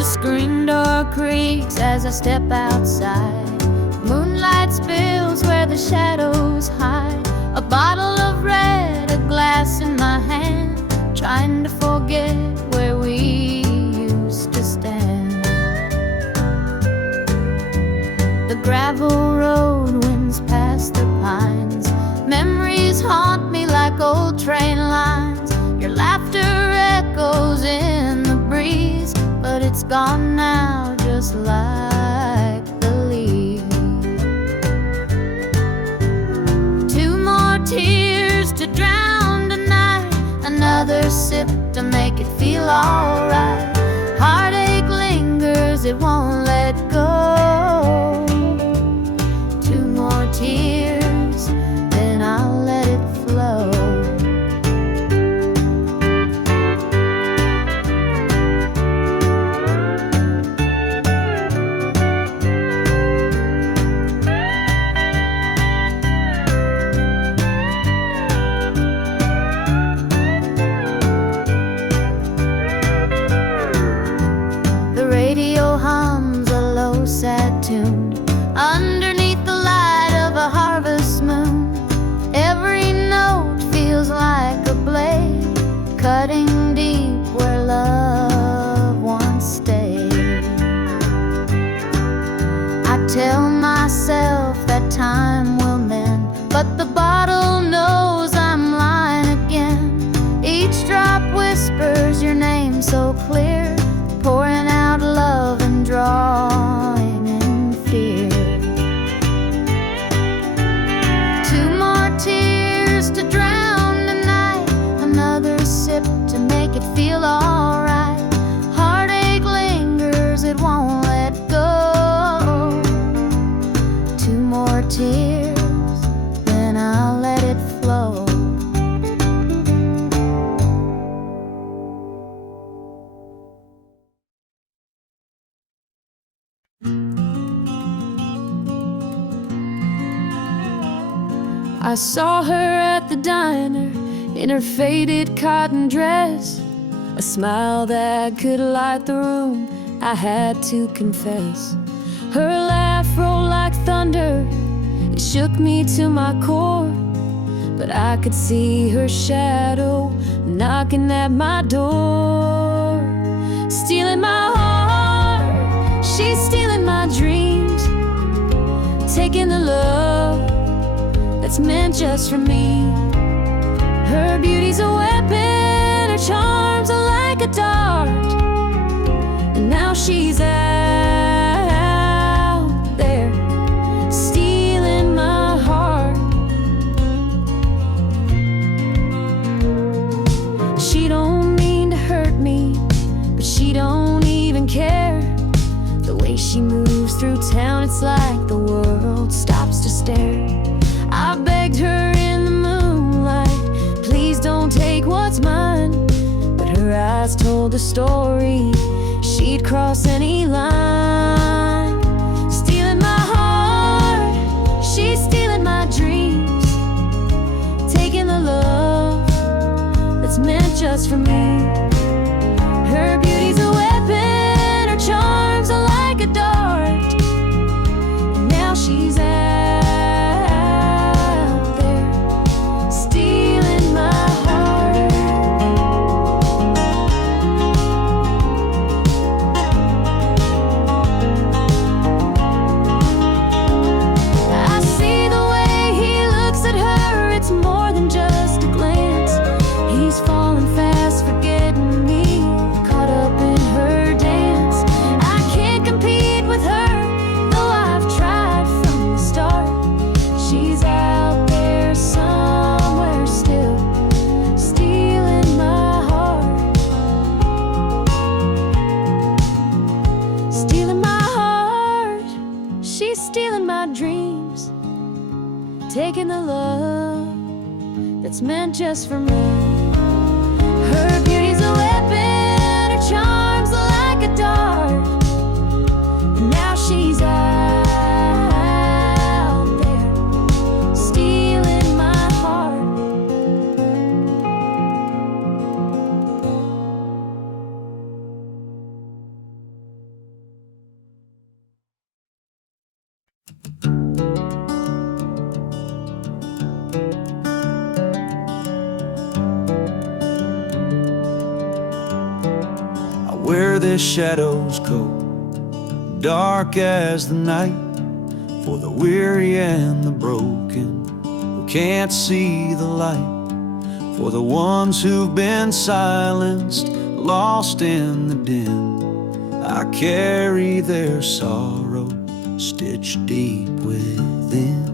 The screen door creaks as I step outside. Moonlight spills where the shadows hide. A bottle of red, a glass in my hand, trying to forget where we used to stand. The gravel road winds past the pines. Memories haunt me like old train lines. Your laughter echoes in the breeze, but it's gone now, just like the leaves. Two more tears to drown tonight, another sip to make it feel alright. Heartache lingers, it won't let go. Two more tears, then I'll let it flow. Sad tune underneath the light of a harvest moon. Every note feels like a blade, cutting deep where love once stayed. I tell myself that time will mend, but the bottle knows I'm lying again. Each drop whispers your name so clear, pouring out love and drawing in fear. Two more tears to drown tonight, another sip to make it feel alright. Heartache lingers, it won't let go. Two more tears, then I'll let it flow. I saw her at the diner in her faded cotton dress, a smile that could light the room, I had to confess. Her laugh rolled like thunder, it shook me to my core, but I could see her shadow knocking at my door. Stealing my heart, she's stealing my dreams, taking the love that's meant just for me. Her beauty's a weapon, her charms are like a dart, and now she's out there stealing my heart. She don't mean to hurt me, but she don't even care. The way she moves through town, it's like the world stops to stare. I begged her in the moonlight, please don't take what's mine, but her eyes told a story, she'd cross any line. Stealing my heart, she's stealing my dreams, taking the love that's meant just for me. Her beauty's a weapon, her charms are like a dart, and now she's out stealing my heart. I see the way he looks at her, it's more than just a glance. He's falling fast, forgetting me, caught up in her dance. I can't compete with her, though I've tried from the start. She's out there somewhere still, stealing my heart. Stealing my heart, she's stealing my dreams, taking the love that's meant just for me. Her beauty's a weapon, her charms are like a dart, and now she's out there stealing my heart. where the shadows go, dark as the night, for the weary and the broken who can't see the light, for the ones who've been silenced, lost in the din. I carry their sorrow stitched deep within.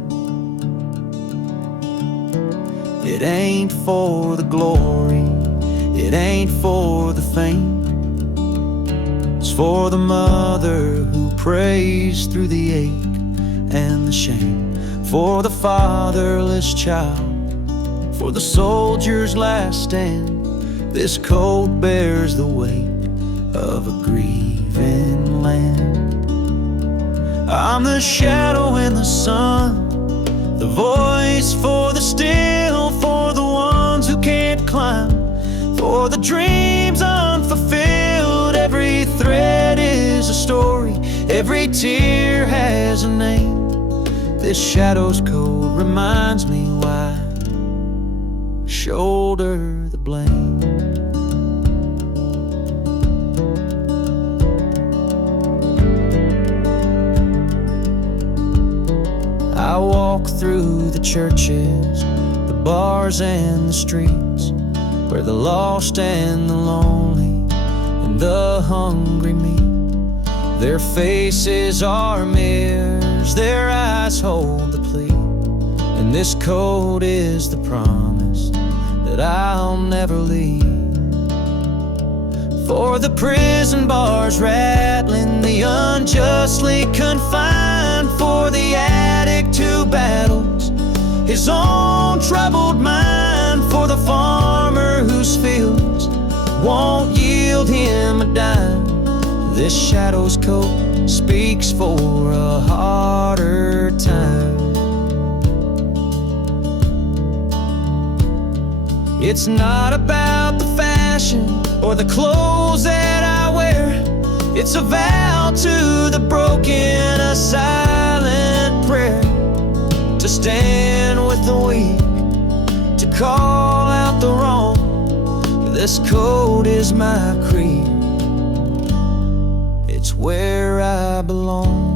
It ain't for the glory, it ain't for the fame. It's for the mother who prays through the ache and the shame, for the fatherless child, for the soldier's last stand. This coat bears the weight of a grieving land. I'm the shadow in the sun, the voice for the still, for the ones who can't climb, for the dreams unfulfilled. Every thread is a story, every tear has a name. This shadow's code reminds me why I shoulder the blame. I walk through the churches, the bars and the streets, where the lost and the lonely and the hungry meet. Their faces are mirrors, their eyes hold the plea, and this code is the promise that I'll never leave. For the prison bars rattling, the unjustly confined, for the addict who battles his own troubled mind, for the farmer whose fields won't yield him a dime. This shadow's coat speaks for a harder time. It's not about the fashion or the clothes that I wear. It's a vow to the broken, a silent prayer, to stand with the weak, to call out the wrong. This code is my creed, it's where I belong.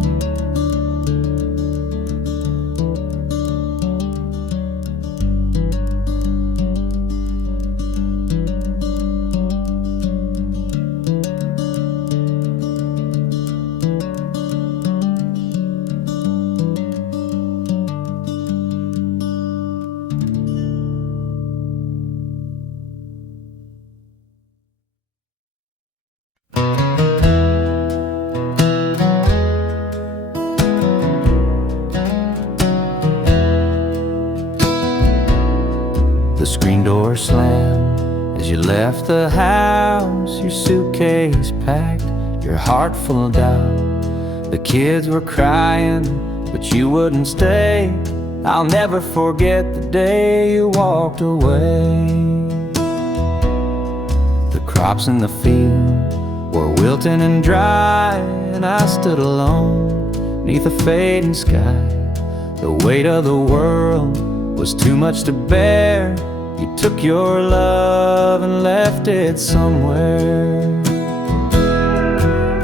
The screen door slammed as you left the house, your suitcase packed, your heart full of doubt. The kids were crying, but you wouldn't stay. I'll never forget the day you walked away. The crops in the field were wilting and dry, and I stood alone neath a fading sky. The weight of the world was too much to bear. You took your love and left it somewhere.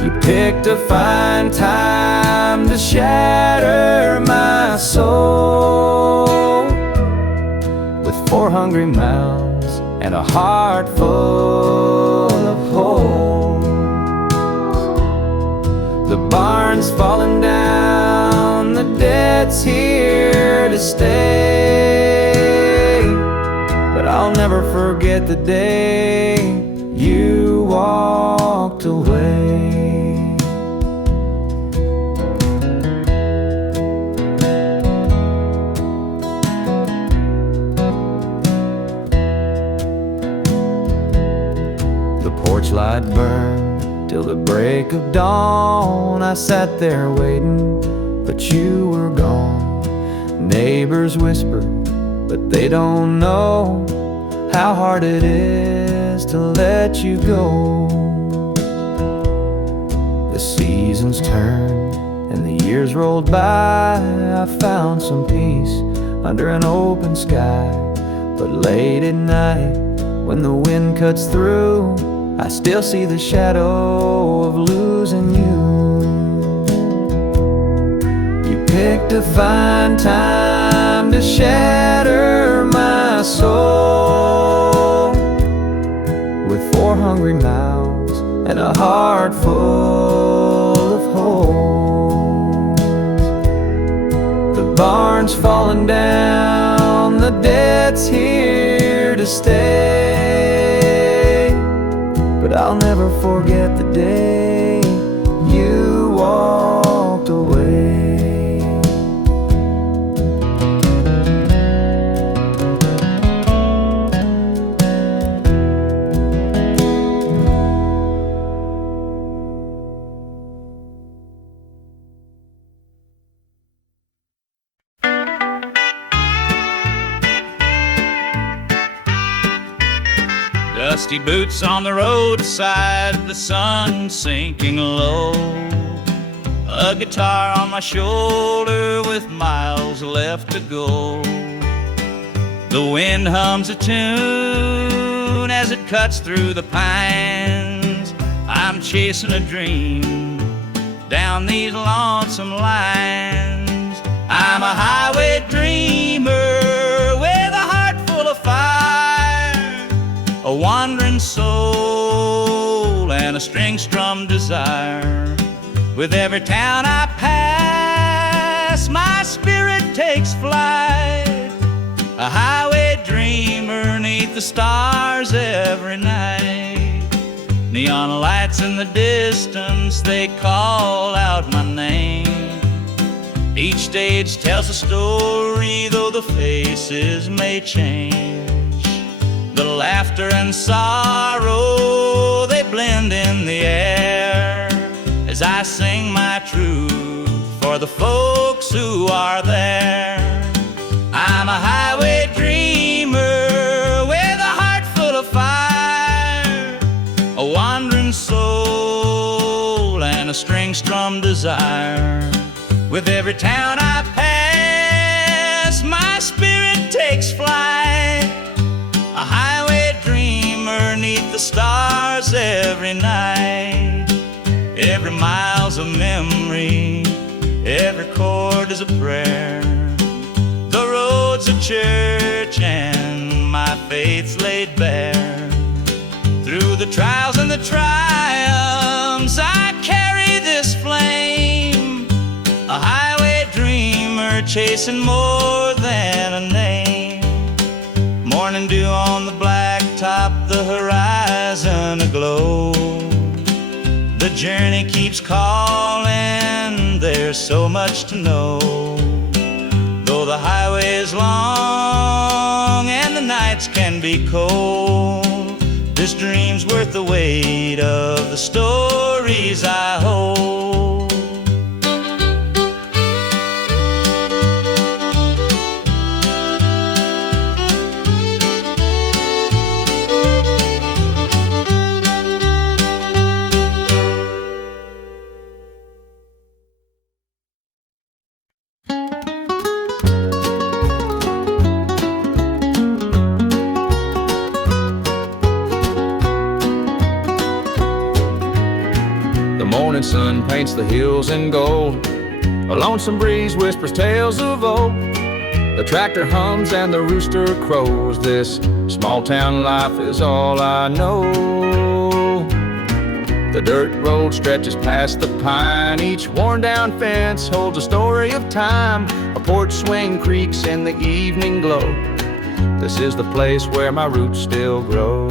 You picked a fine time to shatter my soul, with 4 hungry mouths and a heart full of holes. The barn's falling down, the debt's here to stay, but I'll never forget the day you walked away. The porch light burned till the break of dawn. I sat there waiting, but you were gone. Neighbors whispered, but they don't know how hard it is to let you go. The seasons turned and the years rolled by. I found some peace under an open sky, but late at night when the wind cuts through I still see the shadow of losing you. You picked a fine time to shatter my soul, with 4 hungry mouths and a heart full of holes. The barn's falling down, the debt's here to stay, but I'll never forget the day you walked away. Dusty boots on the roadside, the sun sinking low. A guitar on my shoulder with miles left to go. The wind hums a tune as it cuts through the pines. I'm chasing a dream down these lonesome lines. I'm a highway dreamer with a heart full of fire, a wandering soul and a string-strummed desire. With every town I pass, my spirit takes flight, a highway dreamer 'neath the stars every night. Neon lights in the distance, they call out my name. Each stage tells a story, though the faces may change. The laughter and sorrow, they blend in the air, as I sing my truth for the folks who are there. I'm a highway dreamer with a heart full of fire, a wandering soul and a string-strummed desire. With every town I pass, my spirit takes flight, a highway dreamer 'neath the stars every night. Every mile's a memory, every chord is a prayer. The road's a church and my faith's laid bare. Through the trials and the triumphs, I carry this flame, a highway dreamer chasing more than a name. Morning dew on the blacktop, the horizon aglow. The journey keeps calling, there's so much to know. Though the highway is long and the nights can be cold, this dream's worth the weight of the stories I hold. Morning sun paints the hills in gold, a lonesome breeze whispers tales of old. The tractor hums and the rooster crows, this small town life is all I know. The dirt road stretches past the pine, each worn down fence holds a story of time. A porch swing creaks in the evening glow, this is the place where my roots still grow.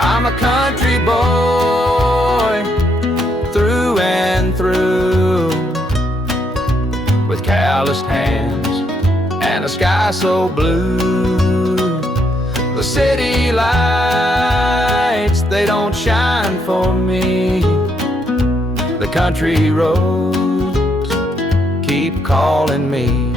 I'm a country boy through and through, with calloused hands and a sky so blue. The city lights, they don't shine for me. The country roads keep calling me.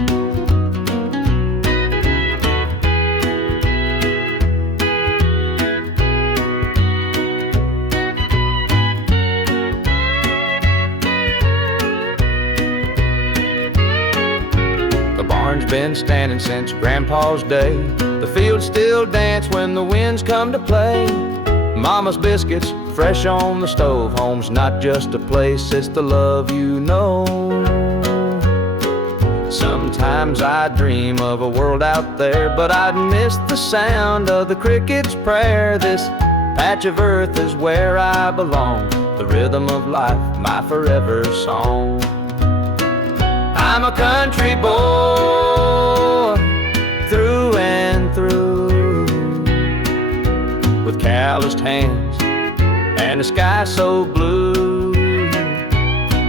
Been standing since Grandpa's day. The fields still dance when the winds come to play. Mama's biscuits fresh on the stove. Home's not just a place, it's the love you know. Sometimes I dream of a world out there, but I'd miss the sound of the cricket's prayer. This patch of earth is where I belong, the rhythm of life, my forever song. I'm a country boy, through and through, with calloused hands and a sky so blue.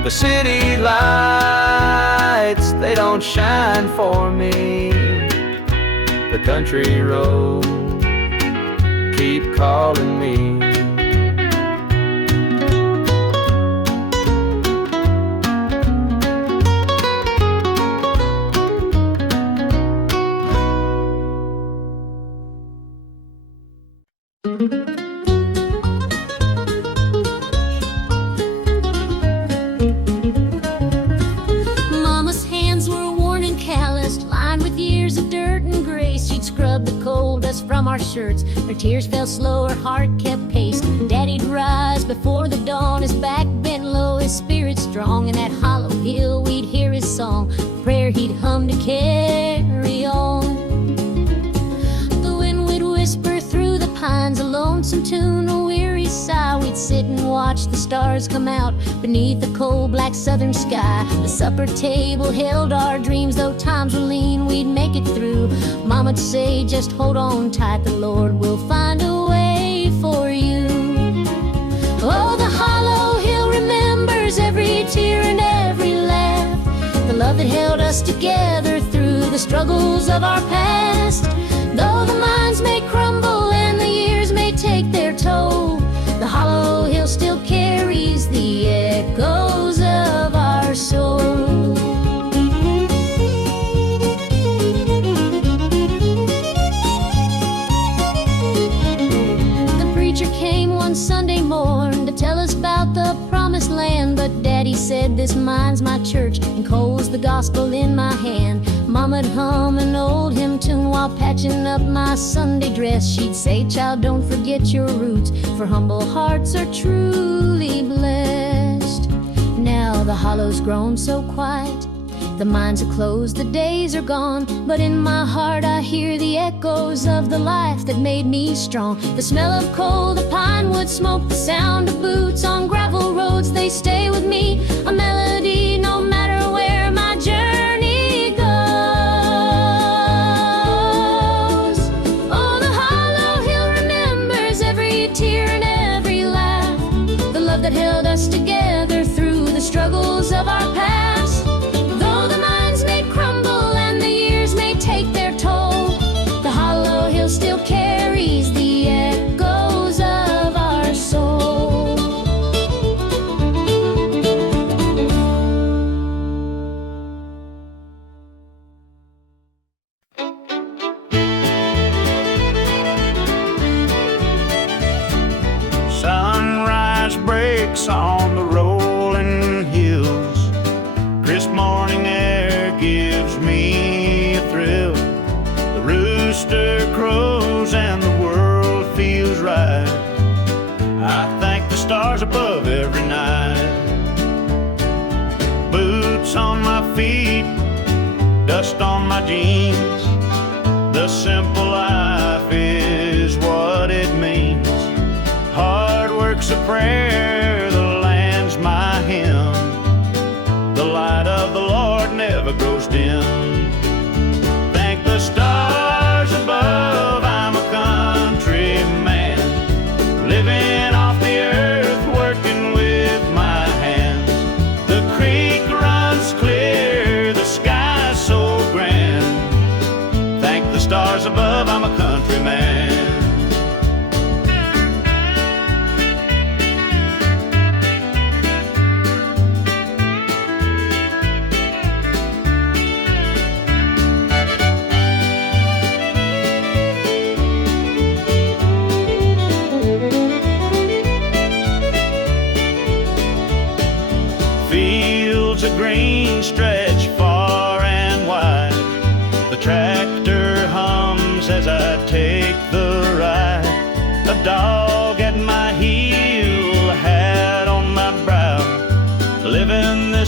The city lights, they don't shine for me. The country roads keep calling me. Mama's hands were worn and calloused, lined with years of dirt and grace. She'd scrub the coal dust from our shirts. Her tears fell slow, her heart kept pace. Daddy'd rise before the dawn, his back bent low, his spirit strong. In that hollow hill we'd hear his song, the prayer he'd hum to carry on. The wind would whisper through the pines, a lonesome tune, a weary sigh. We'd sit and watch the stars come out beneath the cold black southern sky. The supper table held our dreams, though times were lean, we'd make it through. Mama'd say, just hold on tight, the Lord will find a way for you. Oh, the hollow hill remembers every tear and every laugh, the love that held us together through the struggles of our past. Though the minds may crumble and the years may take their toll, the hollow hill still carries the echoes of our soul. The preacher came one Sunday morn to tell us about the promised land, but Daddy said, this mine's my church and coal's the gospel in my hand. Mama'd hum an old hymn tune while patching up my Sunday dress. She'd say, child, don't forget your roots, for humble hearts are truly blessed. Now the hollow's grown so quiet, the mines are closed, the days are gone, but in my heart I hear the echoes of the life that made me strong. The smell of coal, the pine wood smoke, the sound of boots on gravel roads, they stay with me, a melody no matter where my journey goes. Oh, the hollow hill remembers every tear and every laugh, the love that held us together through the struggles of our past. Though the minds may crumble and the years may take their toll, the hollow hill still carries the echoes of our soul. Sunrise breaks on the rolling hills. Crisp morning air gives me a thrill. The rooster crows and the world feels right. I thank the stars above every night. Boots on my feet, dust on my jeans. The simple life is what it means. Hard work's a prayer, the land's my hymn. The light of the Lord never grows dim. Thank the stars above, I'm a country man, living off the earth, working with my hands. The creek runs clear, the sky's so grand. Thank the stars above, I'm a country man. Fields of green stretch far and wide. The tractor hums as I take the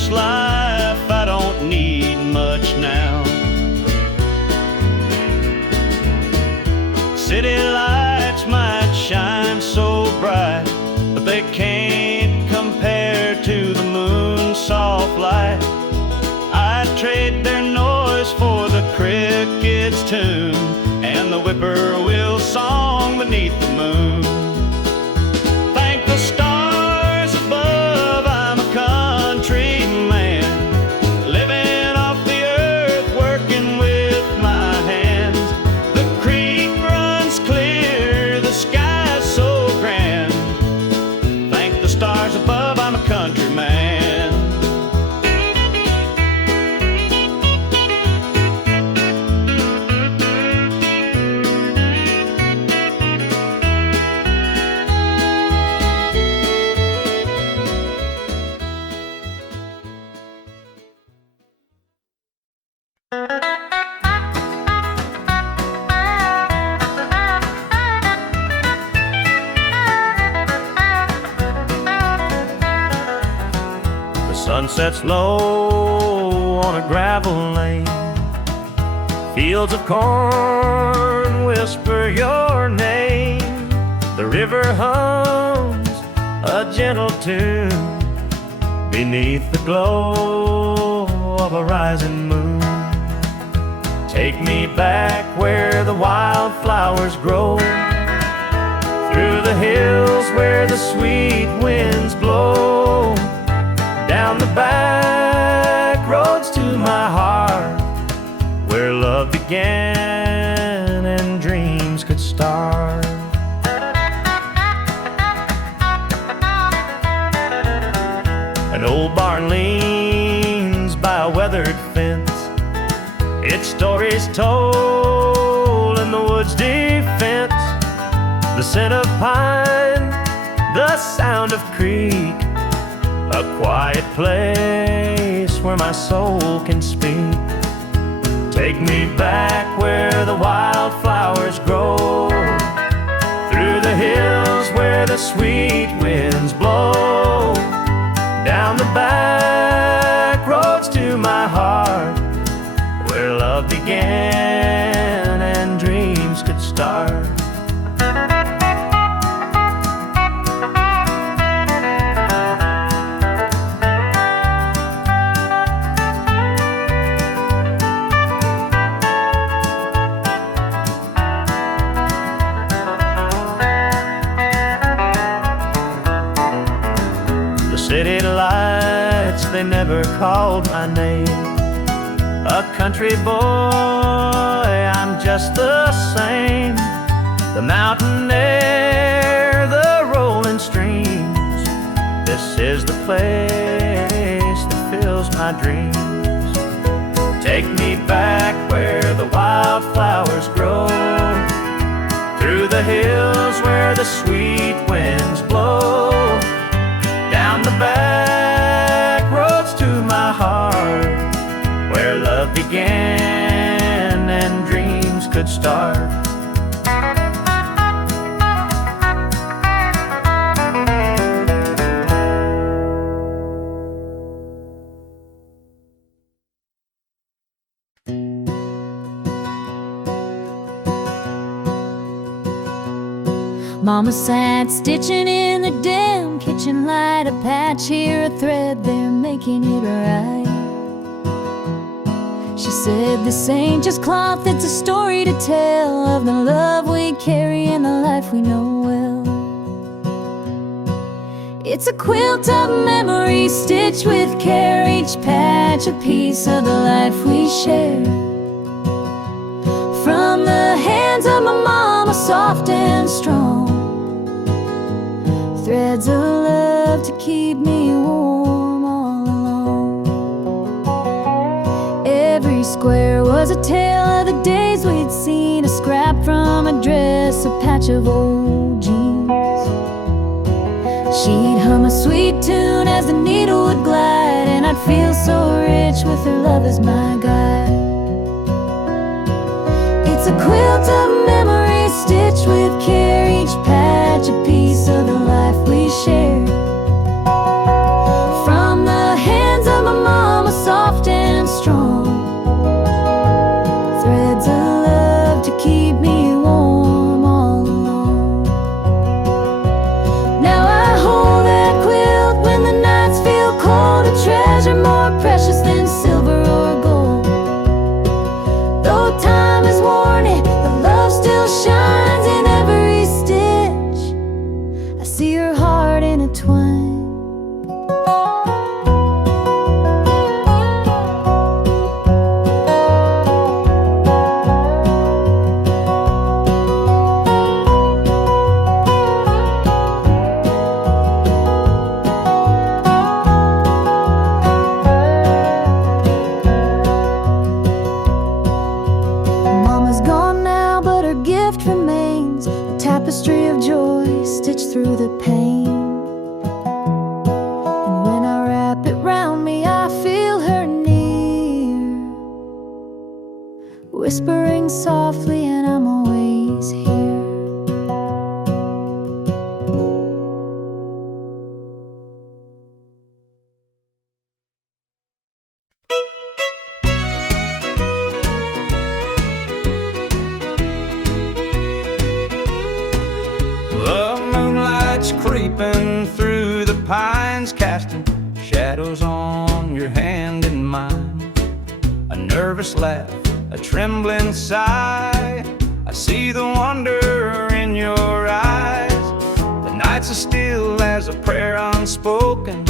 this life, I don't need much now. City lights might shine so bright, but they can't compare to the moon's soft light. I'd trade their noise for the cricket's tune and the whippoorwill song beneath the moon. Thank the stars above, I'm a country man, living off the earth, working with my hands. The creek runs clear, the sky's so grand. Thank the stars above, I'm a country man. Sun sets low on a gravel lane. Fields of corn whisper your name. The river hums a gentle tune beneath the glow of a rising moon. Take me back where the wildflowers grow, through the hills where the sweet winds blow, down the back roads to my heart, where love began and dreams could start. An old barn leans by a weathered fence, its stories told in the woods' defense. The scent of pine, the sound of creek, a quiet place where my soul can speak. Take me back where the wildflowers grow, through the hills where the sweet winds blow, down the back roads to my heart, where love began and dreams could start. City lights, they never called my name. A country boy, I'm just the same. The mountain air, the rolling streams, this is the place that fills my dreams. Take me back where the wildflowers grow, through the hills where the sweet winds blow, down the back roads to my heart, where love began and dreams could start. Mama sat stitching in the dim kitchen light, a patch here, a thread there, making it right. She said, this ain't just cloth, it's a story to tell of the love we carry and the life we know well. It's a quilt of memories stitched with care, each patch a piece of the life we share. From the hands of my mama, soft and strong, threads of love to keep me warm all along. Every square was a tale of the days we'd seen, a scrap from a dress, a patch of old jeans. She'd hum a sweet tune as the needle would glide, and I'd feel so rich with her love as my guide. It's a quilt of memories stitched with care, each patch a piece of the life we share. From the hands of my tapestry of joy stitched through the pain. And when I wrap it round me, I feel her near, whispering softly, and I'm always here. Creeping through the pines, casting shadows on your hand and mine. A nervous laugh, a trembling sigh, I see the wonder in your eyes. The nights are still as a prayer unspoken,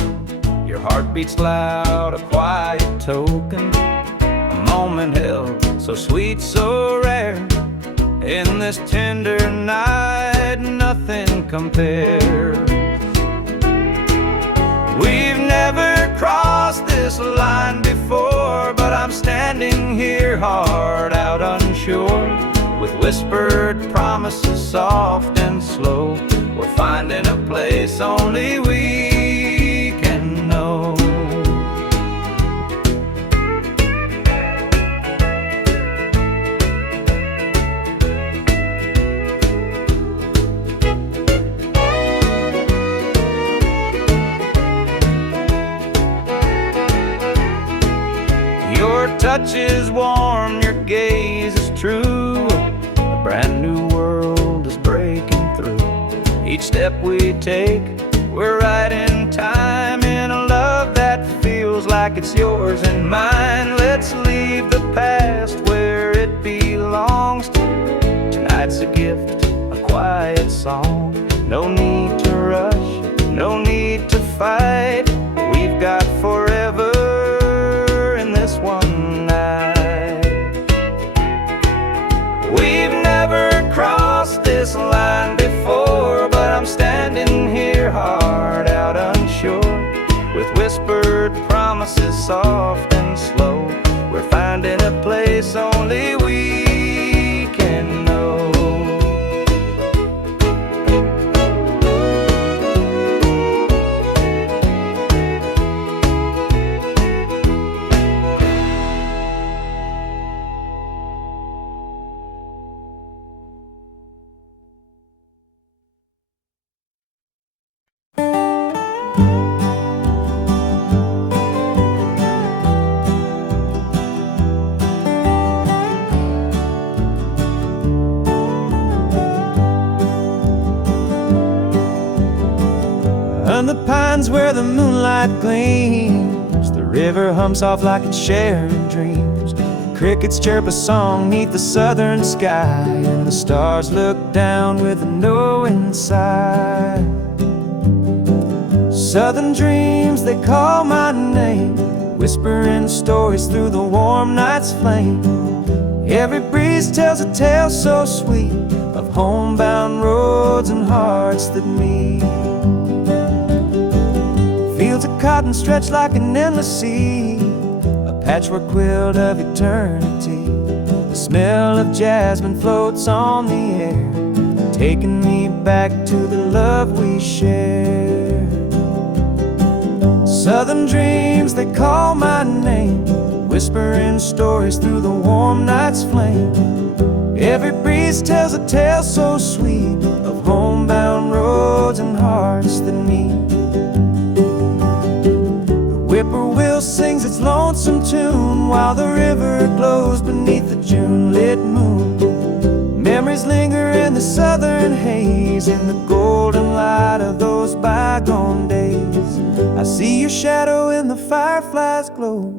your heart beats loud, a quiet token. A moment held, so sweet, so rare. In this tender night, nothing compares. We've never crossed this line before, but I'm standing here, heart out unsure, with whispered promises soft and slow. We're finding a place only we can know. Your touch is warm, your gaze is true. A brand new world is breaking through. Each step we take, we're right in time, in a love that feels like it's yours and mine. Let's leave the past where it belongs. Tonight's a gift, a quiet song. No need to rush, no need to fight. We've got forever one night. We've never crossed this line before, but I'm standing here, heart out unsure, with whispered promises soft and slow. We're finding a place only we can know. The pines where the moonlight gleams, the river hums off like it's sharing dreams. The crickets chirp a song neath the southern sky, and the stars look down with a knowing sigh. Southern dreams, they call my name, whispering stories through the warm night's flame. Every breeze tells a tale so sweet of homebound roads and hearts that meet. Fields of cotton stretch like an endless sea, a patchwork quilt of eternity. The smell of jasmine floats on the air, taking me back to the love we shared. Southern dreams, they call my name, whispering stories through the warm night's flame. Every breeze tells a tale so sweet of homebound roads and hearts that meet. Whippoorwill sings its lonesome tune while the river glows beneath the June-lit moon. Memories linger in the southern haze, in the golden light of those bygone days. I see your shadow in the firefly's glow,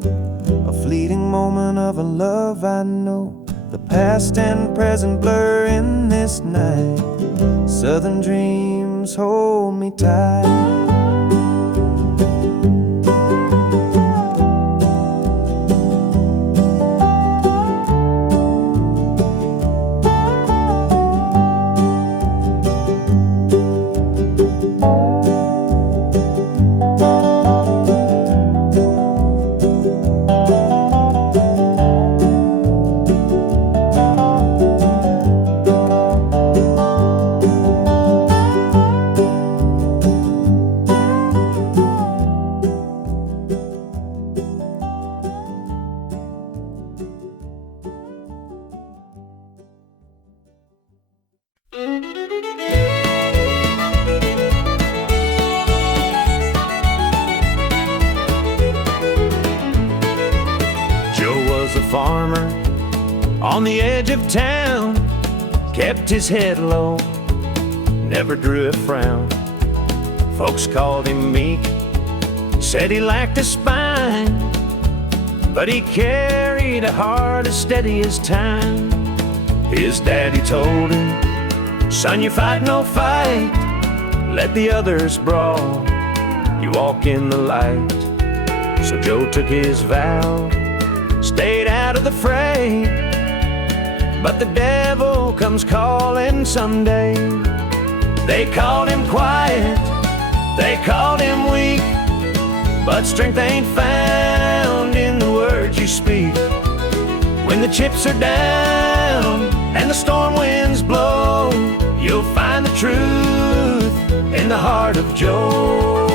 a fleeting moment of a love I know. The past and present blur in this night. Southern dreams hold me tight. on the edge of town, kept his head low, never drew a frown. Folks called him meek, said he lacked a spine, but he carried a heart as steady as time. His daddy told him, "Son, you fight no fight, let the others brawl, you walk in the light." So Joe took his vow, stayed out of the fray, but the devil comes calling someday. They called him quiet, they called him weak, but strength ain't found in the words you speak. When the chips are down and the storm winds blow, you'll find the truth in the heart of Joe.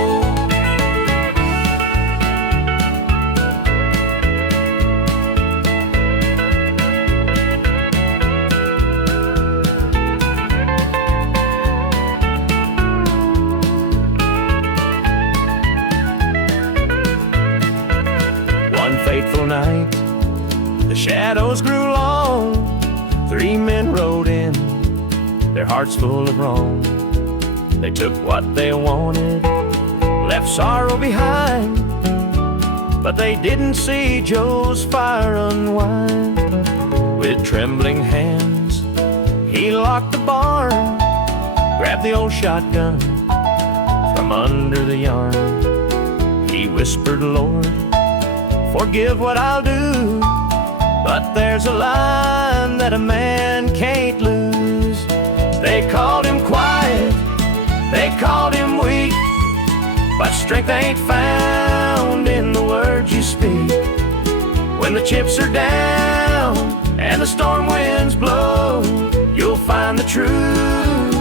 One fateful night, the shadows grew long. 3 men rode in, their hearts full of wrong. They took what they wanted, left sorrow behind, but they didn't see Joe's fire unwind. With trembling hands, he locked the barn, grabbed the old shotgun from under the yarn. He whispered, "Lord, forgive what I'll do, but there's a line that a man can't lose." They called him quiet, they called him weak, but strength ain't found in the words you speak. When the chips are down and the storm winds blow, you'll find the truth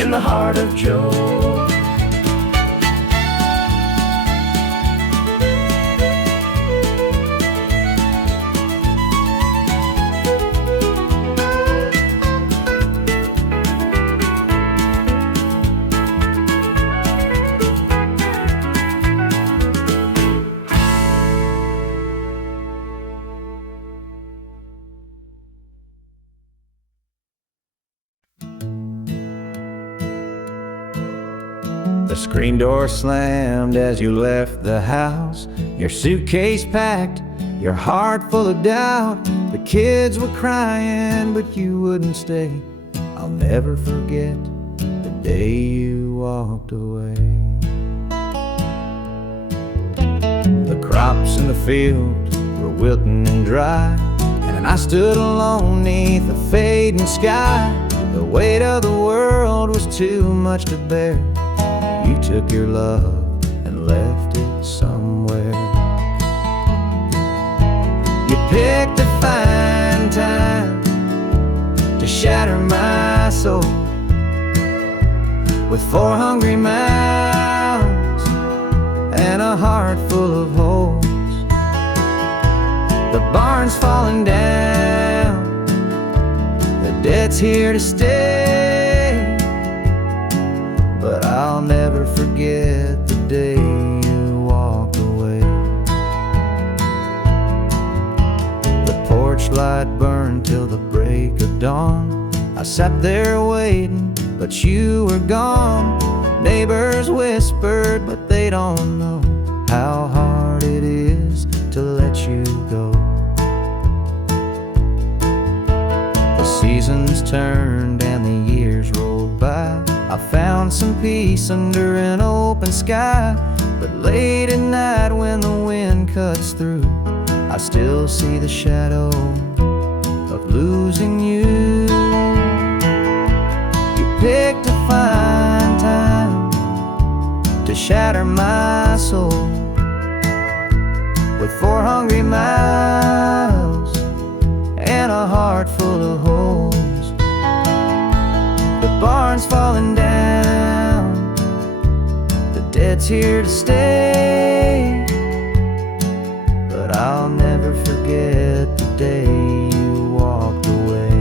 in the heart of Joe. The screen door slammed as you left the house, your suitcase packed, your heart full of doubt. The kids were crying, but you wouldn't stay. I'll never forget the day you walked away. The crops in the field were wilting and dry, and I stood alone neath the fading sky. The weight of the world was too much to bear. You took your love and left it somewhere. You picked a fine time to shatter my soul with 4 hungry mouths and a heart full of holes. The barn's falling down, the debt's here to stay, but I'll never forget the day you walked away. The porch light burned till the break of dawn. I sat there waiting, but you were gone. Neighbors whispered, but they don't know how hard it is to let you go. The seasons turned and the years rolled by. I found some peace under an open sky, but late at night when the wind cuts through, I still see the shadow of losing you. You picked a fine time to shatter my soul with 4 hungry mouths and a heart full of holes. The barn's falling down, the debt's here to stay, but I'll never forget the day you walked away.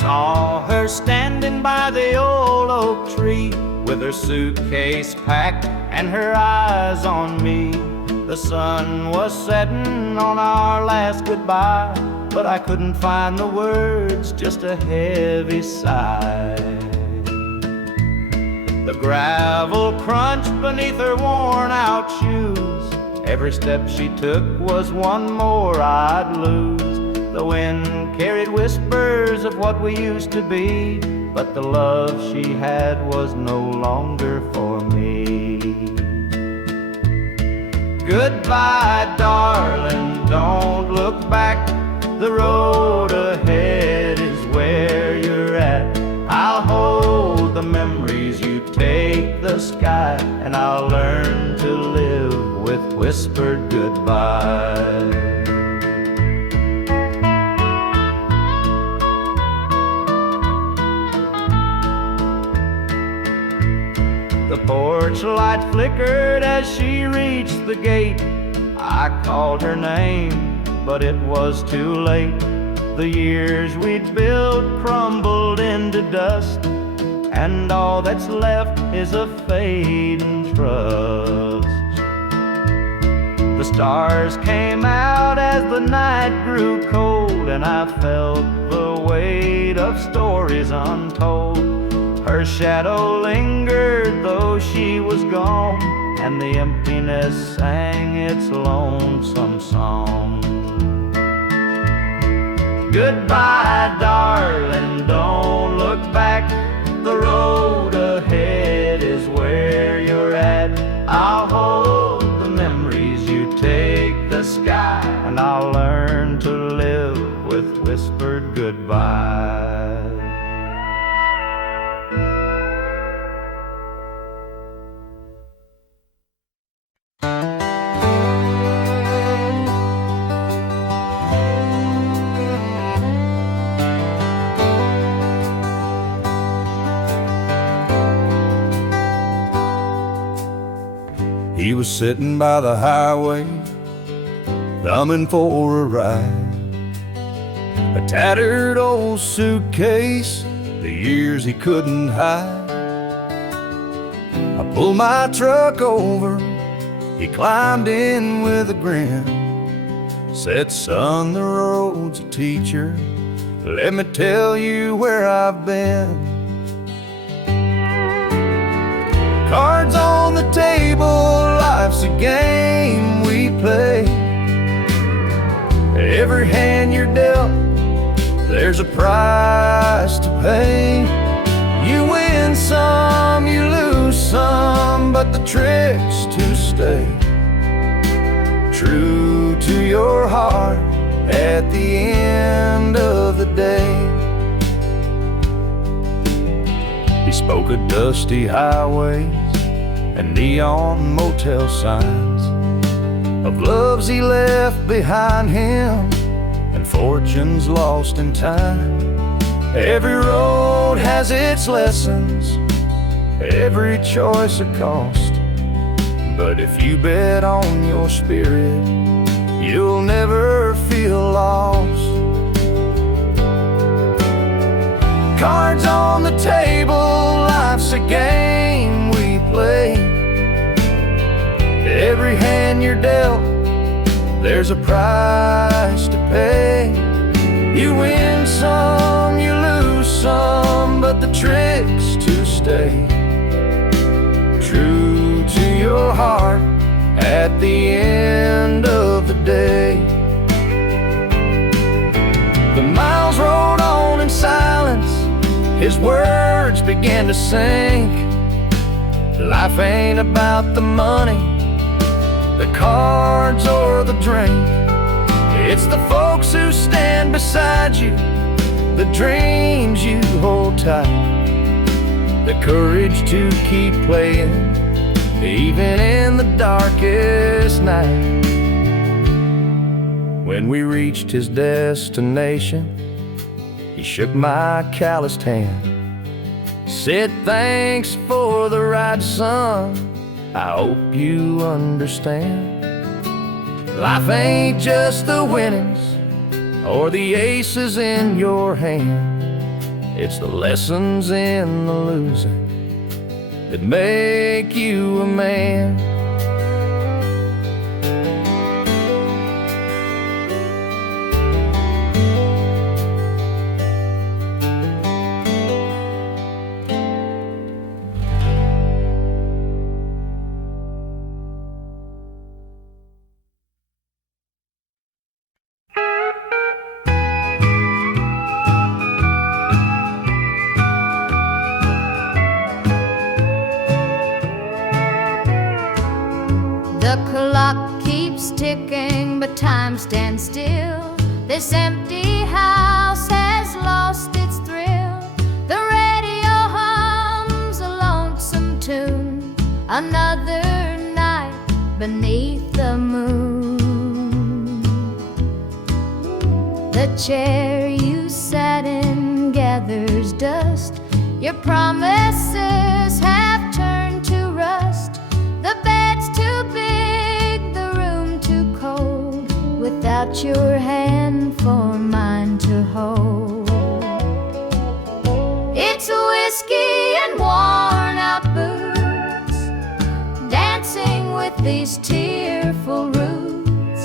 saw her standing by the old oak tree, with her suitcase packed and her eyes on me. The sun was setting on our last goodbye, but I couldn't find the words, just a heavy sigh. The gravel crunched beneath her worn-out shoes. Every step she took was one more I'd lose. The wind carried whispers of what we used to be, but the love she had was no longer for me. Goodbye, darling, don't look back. The road ahead is where you're at. I'll hold the memories, you take the sky, and I'll learn to live with whispered goodbye. The porch light flickered as she reached the gate. I called her name, but it was too late. The years we'd built crumbled into dust, and all that's left is a fading trust. The stars came out as the night grew cold, and I felt the weight of stories untold. Her shadow lingered though she was gone, and the emptiness sang its lonesome song. Goodbye, darling, don't look back. The road ahead is where you're at. I'll hold the memories, you take the sky, and I'll learn to live with whispered goodbye. He was sitting by the highway, thumbing for a ride. A tattered old suitcase, the years he couldn't hide. I pulled my truck over, he climbed in with a grin. Said, son, the road's a teacher, let me tell you where I've been. Cards on the table, life's a game we play. Every hand you're dealt, there's a price to pay. You win some, you lose some, but the trick's to stay true to your heart at the end of the day. He spoke of dusty highways and neon motel signs, of loves he left behind him and fortunes lost in time. Every road has its lessons, every choice a cost, but if you bet on your spirit, you'll never feel lost. Cards on the table, life's a game we play. Every hand you're dealt, there's a price to pay. You win some, you lose some, but the trick's to stay true to your heart at the end of the day. The miles rolled on in silence, his words began to sink. Life ain't about the money, the cards or the drink. It's the folks who stand beside you, the dreams you hold tight, the courage to keep playing even in the darkest night. When we reached his destination, he shook my calloused hand, said, thanks for the ride, son, I hope you understand. Life ain't just the winnings or the aces in your hand. It's the lessons in the losing that make you a man. The clock keeps ticking, but time stands still. This empty house has lost its thrill. The radio hums a lonesome tune. Another night beneath the moon. The chair you sat in gathers dust. Your promises have turned to rust. The bed's too big, the room too cold, without your hand for mine to hold. It's whiskey and worn out boots, dancing with these tearful roots.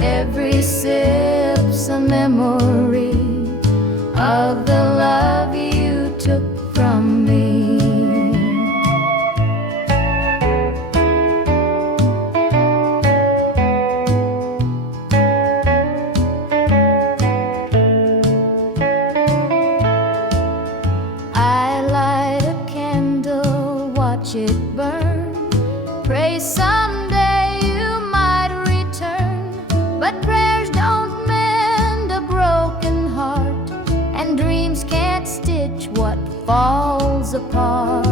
Every sip's a memory of the love you took from me. It burn. Pray someday you might return, but prayers don't mend a broken heart, and dreams can't stitch what falls apart.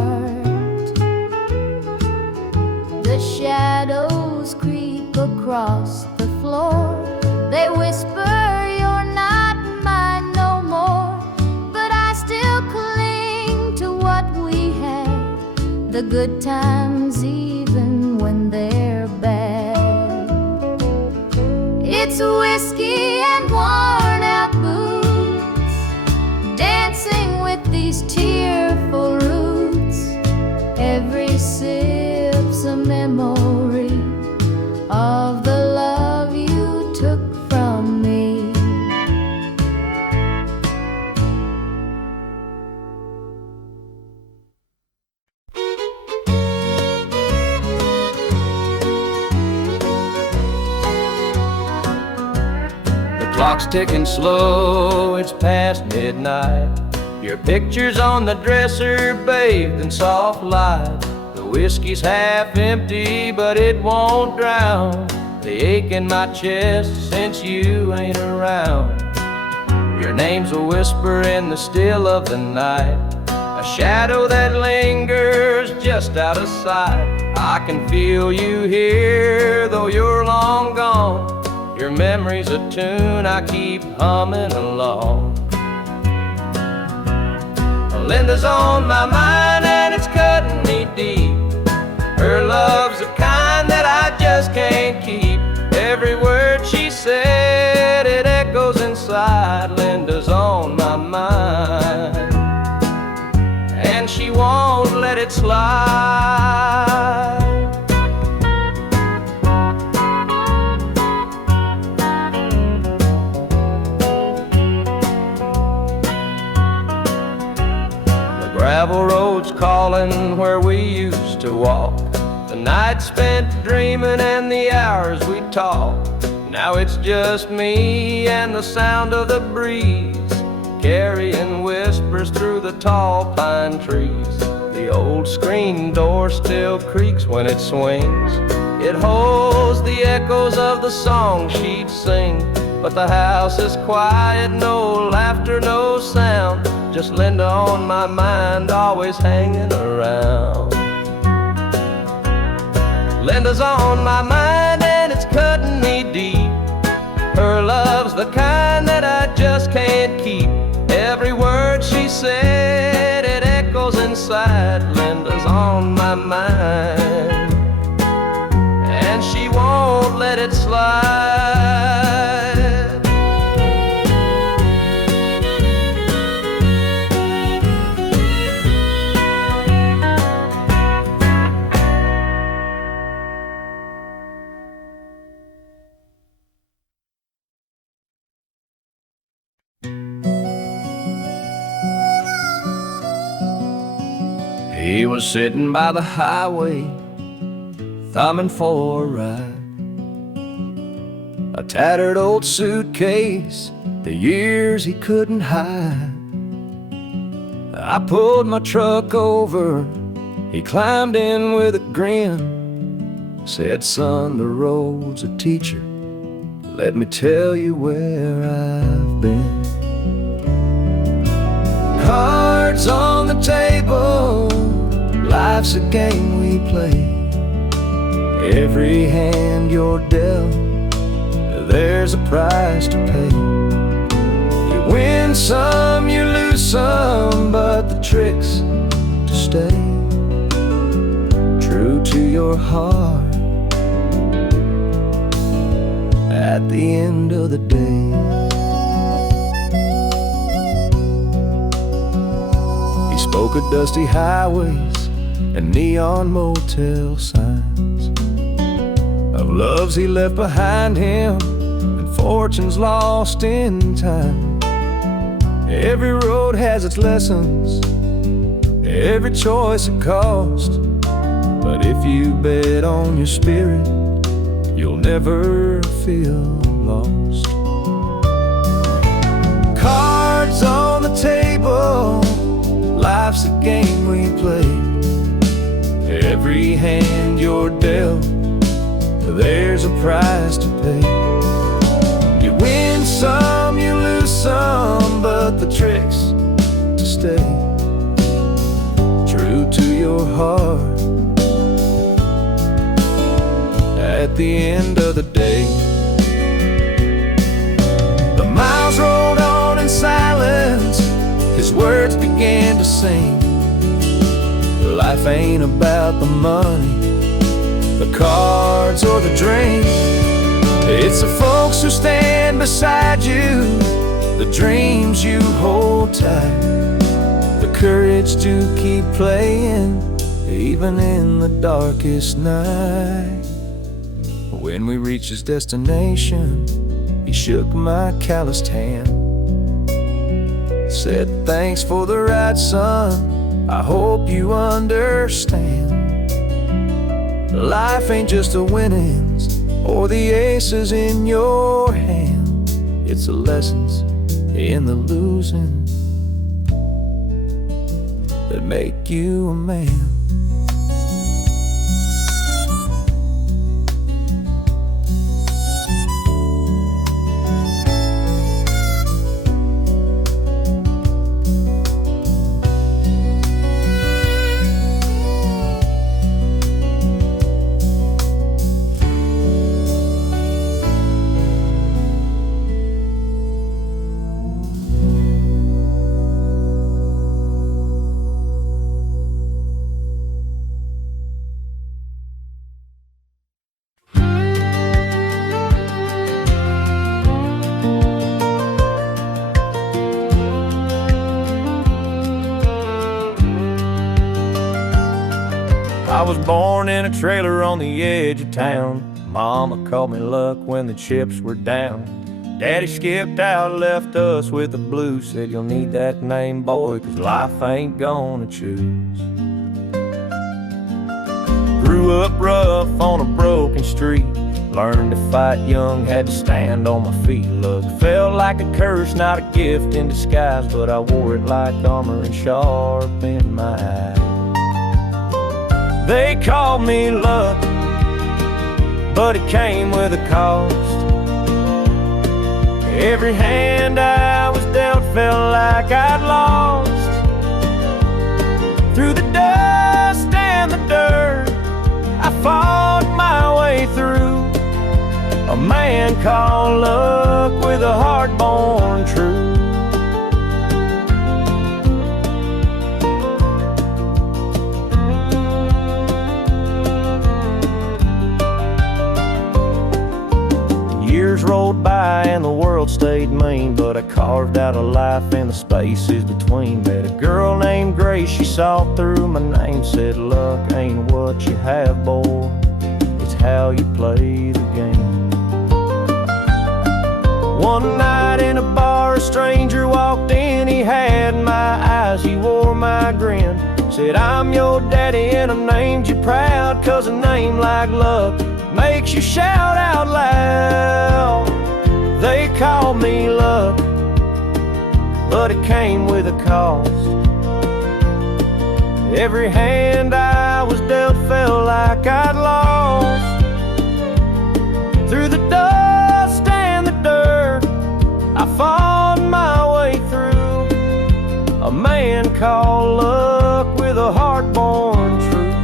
The shadows creep across the floor. They whisper you're not mine no more, but I still cling to what we had. The good times even when they're bad. It's whiskey and worn out boots, dancing with these tearful roots. Every sip's a memory of the love you took from me. Clock's ticking slow, it's past midnight. Your picture's on the dresser, bathed in soft light. The whiskey's half empty, but it won't drown the ache in my chest since you ain't around. Your name's a whisper in the still of the night, a shadow that lingers just out of sight. I can feel you here, though you're long gone. Your memory's a tune I keep humming along. Linda's on my mind and it's cutting me deep. Her love's the kind that I just can't keep. Every word she said, it echoes inside. Linda's on my mind, and she won't let it slide. Gravel roads calling where we used to walk. The night spent dreaming and the hours we talked. Now it's just me and the sound of the breeze, carrying whispers through the tall pine trees. The old screen door still creaks when it swings. It holds the echoes of the song she'd sing. But the house is quiet, no laughter, no sound. Just Linda on my mind, always hanging around. Linda's on my mind and it's cutting me deep. Her love's the kind that I just can't keep. Every word she said, it echoes inside. Linda's on my mind, and she won't let it slide. He was sitting by the highway, thumbing for a ride. A tattered old suitcase, the years he couldn't hide. I pulled my truck over, he climbed in with a grin. Said, son, the road's a teacher, let me tell you where I've been. Cards on the table, life's a game we play. Every hand you're dealt, there's a price to pay. You win some, you lose some, but the trick's to stay true to your heart at the end of the day. He spoke of dusty highways and neon motel signs, of loves he left behind him and fortunes lost in time. Every road has its lessons, every choice a cost, but if you bet on your spirit, you'll never feel lost. Cards on the table, life's a game we play. Every hand you're dealt, there's a price to pay. You win some, you lose some, but the trick's to stay true to your heart at the end of the day. The miles rolled on in silence, his words began to sing. Life ain't about the money, the cards or the drink. It's the folks who stand beside you, the dreams you hold tight, the courage to keep playing even in the darkest night. When we reached his destination, he shook my calloused hand, said, thanks for the ride, son, I hope you understand. Life ain't just the winnings or the aces in your hand, it's the lessons in the losing that make you a man. I was born in a trailer on the edge of town. Mama called me luck when the chips were down. Daddy skipped out, left us with the blues. Said you'll need that name, boy, 'cause life ain't gonna choose. Grew up rough on a broken street, learned to fight young, had to stand on my feet. Look, felt like a curse, not a gift in disguise, but I wore it like armor and sharp in my eye. They called me luck, but it came with a cost. Every hand I was dealt felt like I'd lost. Through the dust and the dirt, I fought my way through. A man called luck with a heart born true. Years rolled by and the world stayed mean, but I carved out a life in the spaces between. Met a girl named Grace, she saw through my name, said luck ain't what you have, boy, it's how you play the game. One night in a bar, a stranger walked in, he had my eyes, he wore my grin. Said, I'm your daddy and I named you proud, 'cause a name like love makes you shout out loud. They called me love, but it came with a cost. Every hand I was dealt felt like I'd lost. Through the dust and the dirt, I fought my way through. A man called luck with a heart born true.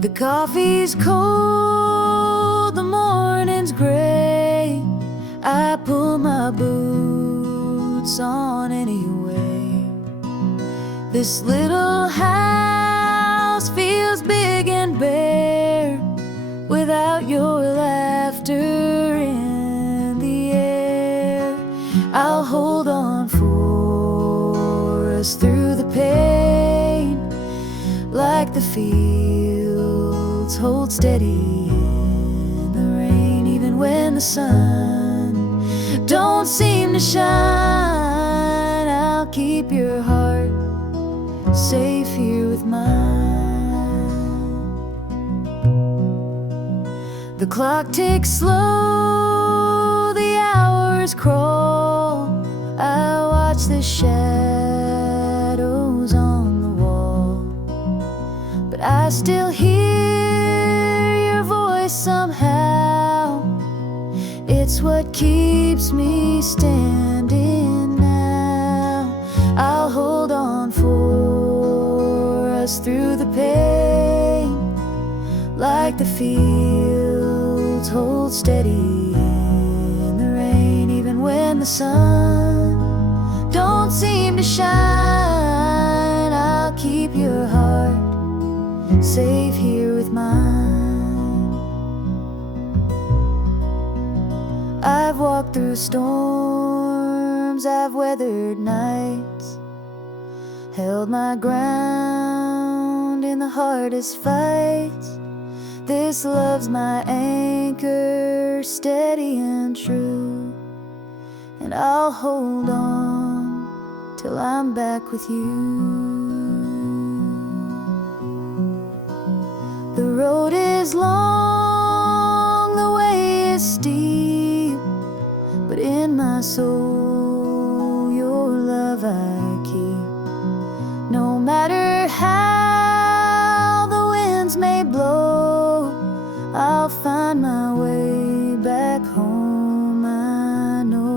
The coffee's cold, the morning's gray. I pull my boots on anyway. This little house feels big and bare without your laughter in the air. I'll hold on for us through the pain, like the fields hold steady in the rain. Even when the sun don't seem to shine, I'll keep your heart safe here with mine. The clock ticks slow, the hours crawl. I watch the shadows on the wall, but I still hear your voice somehow. It's what keeps me standing now. I'll hold on for us through the pain, like the fields hold steady in the rain. Even when the sun don't seem to shine, I'll keep your heart safe here with mine. I've walked through storms, I've weathered nights, held my ground in the hardest fights. This love's my anchor, steady and true, and I'll hold on till I'm back with you. The road is long, the way is steep, but in my soul your love I keep. No matter how the winds may blow, I'll find my way back home, I know.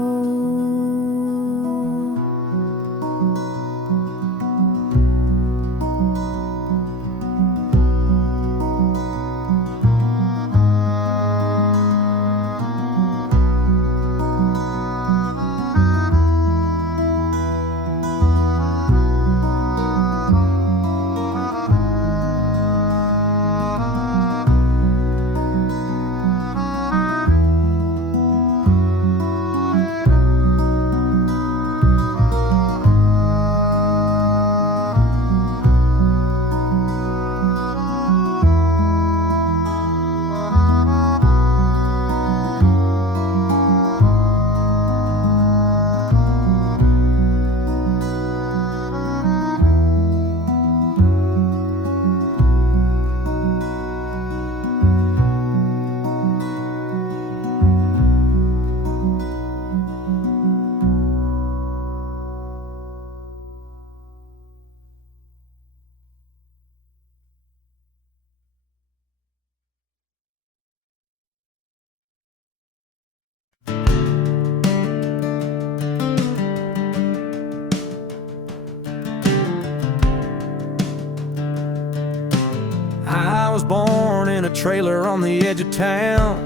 I was born in a trailer on the edge of town.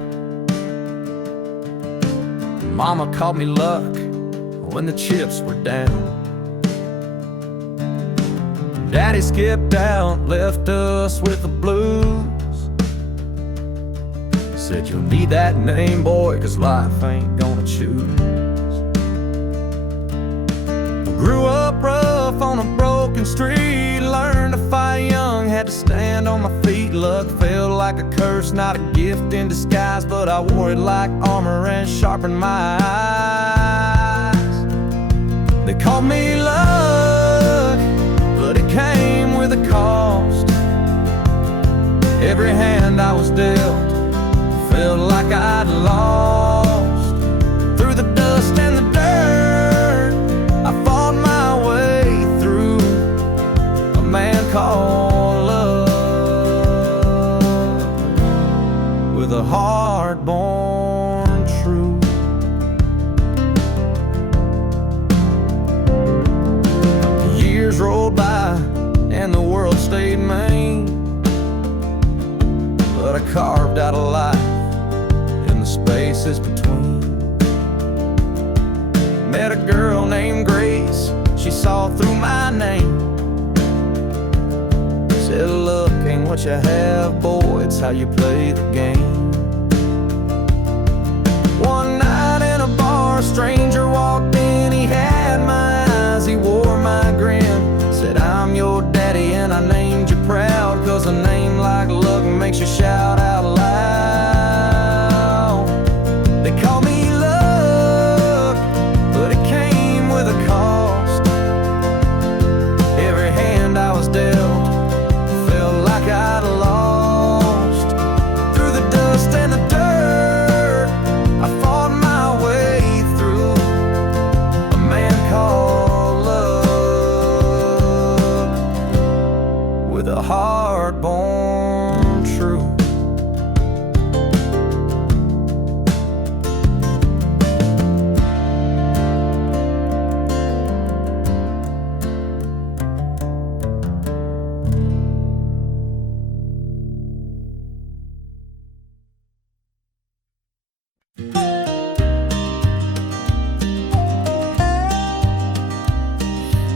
Mama called me luck when the chips were down. Daddy skipped out, left us with the blues. Said you'll need that name, boy, 'cause life ain't gonna choose. Grew up rough on a broken street, learned to fight young, had to stand on my feet. Luck felt like a curse, not a gift in disguise, but I wore it like armor and sharpened my eyes. They called me luck, but it came with a cost. Every hand I was dealt felt like I'd lost. Through the dust and the dirt, I fought my way through a man called love, with a heart born true. Years rolled by and the world stayed mean, but I carved out a life in the spaces between. Met a girl named Grace, she saw through my name. Said, look, ain't what you have, boy, it's how you play the game. One night in a bar, a stranger walked in, he had my eyes, he wore my grin. Said, I'm your daddy and I named you proud, 'cause a name like luck makes you shout out loud. They call me luck, but it came with a cost. Every hand I was dealt felt like I'd lost. Through the dust and the dirt, I fought my way through a man called love, with a heart born true.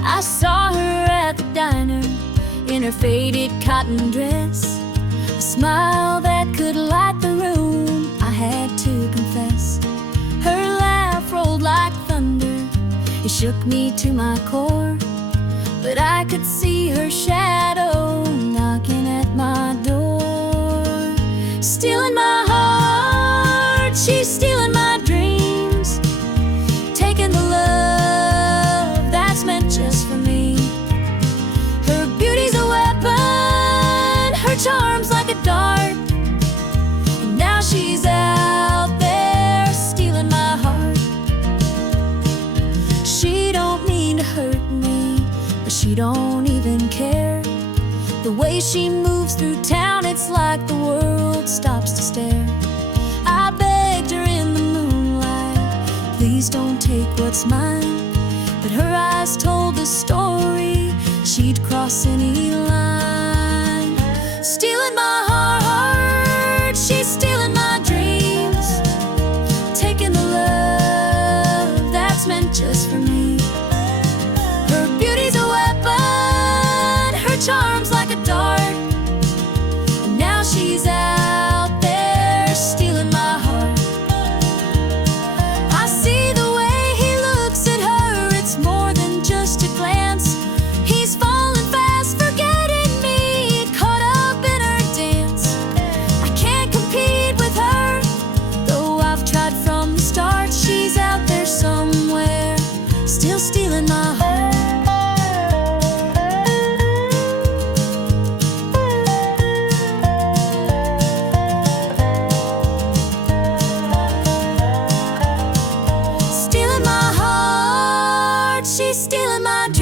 I saw her at the diner in her faded cotton dress, a smile that could light the room, I had to confess. Her laugh rolled like thunder, it shook me to my core, but I could see her shadow knocking at my door. Stealing my heart, she's stealing my dreams, taking the love that's meant just for me. Her beauty's a weapon, her charm's like a dart, and now she's out there stealing my heart. She don't mean to hurt me, but she don't even care. The way she moves through town, it's like the world stops to stare. I begged her in the moonlight, please don't take what's mine, but her eyes told the story, she'd cross any line. Stealing my heart, she's stealing my dreams, taking the love that's meant just for me. Her beauty's a weapon, her charm's like a dart, and now she's out there stealing my heart. I see the way he looks at her, it's more than just a glance. He's falling fast, forgetting me, caught up in her dance. I can't compete with her, though I've tried from the start. She's out there somewhere, still stealing my heart. Stealing my heart, she's stealing my dreams.